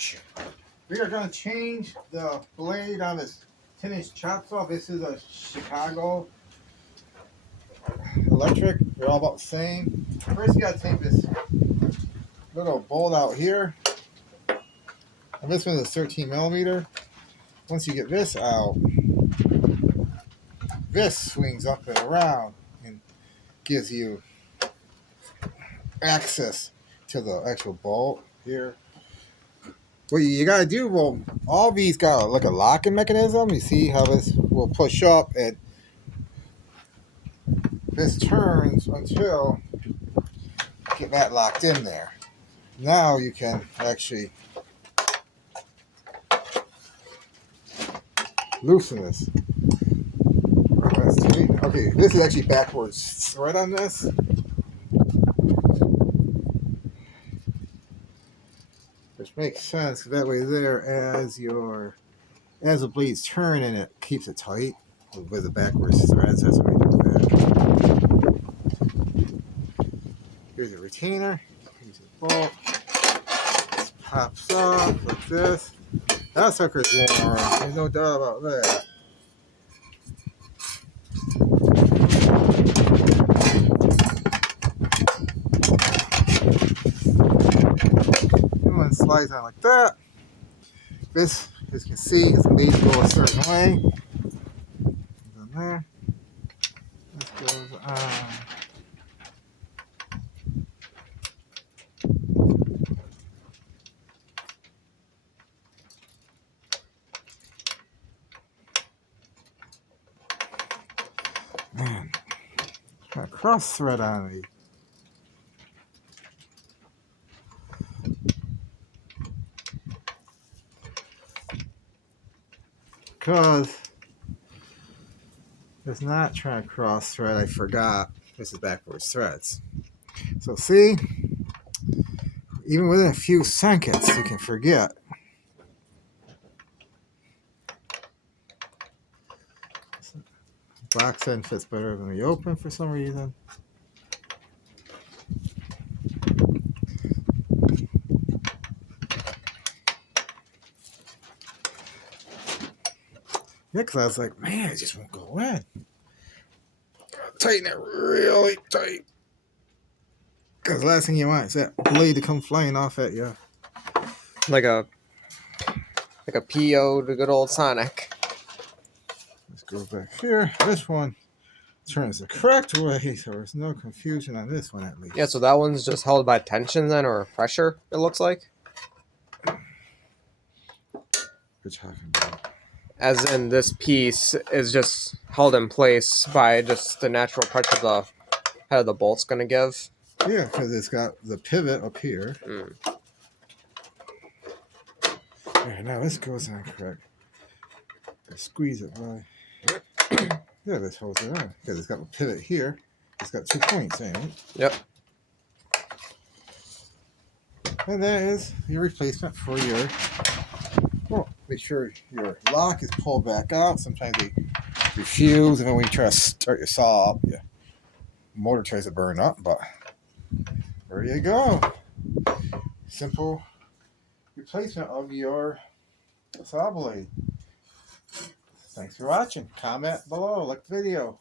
action. We are going to change the blade on this 10-inch chop saw. This is a Chicago electric. They're all about the same. First, you got to take this little bolt out here. And this one is 13 millimeter. Once you get this out, this swings up and around and gives you access to the actual bolt here. What you gotta do, well, all these got like a locking mechanism. You see how this will push up and this turns until you get that locked in there. Now you can actually loosen this. Okay, this is actually backwards thread on this. Which makes sense. That way there, as the blades turn and it keeps it tight with the backwards threads. That's what we do with that. Here's a retainer. Here's a bolt. This pops up like this. That sucker's warm. There's no doubt about that. One slides on like that. This, as you can see, is made to go a certain way. Goes on there. This goes on. Man, got a cross thread on it. Because it's not trying to cross thread, I forgot this is backwards threads. So see, even within a few seconds, you can forget. Box end fits better than the open for some reason. Yeah, because I was like, man, it just won't go in. Tighten it really tight. Because the last thing you want is that blade to come flying off at you. Like a PO to good old Sonic. Let's go back here. This one turns the correct way, so there's no confusion on this one at least. Yeah, so that one's just held by tension then, or pressure, it looks like? We're talking about. As in, this piece is just held in place by just the natural pressure the head of the bolt's going to give. Yeah, because it's got the pivot up here. Alright, now this goes on correct. Squeeze it by. Yeah, this holds it on. Because it's got a pivot here. It's got 2 points in it. Yep. And that is your replacement for your. Well, make sure your lock is pulled back out. Sometimes they refuse, and then when you try to start your saw up, your motor tries to burn up. But there you go. Simple replacement of your saw blade. Thanks for watching. Comment below, like the video.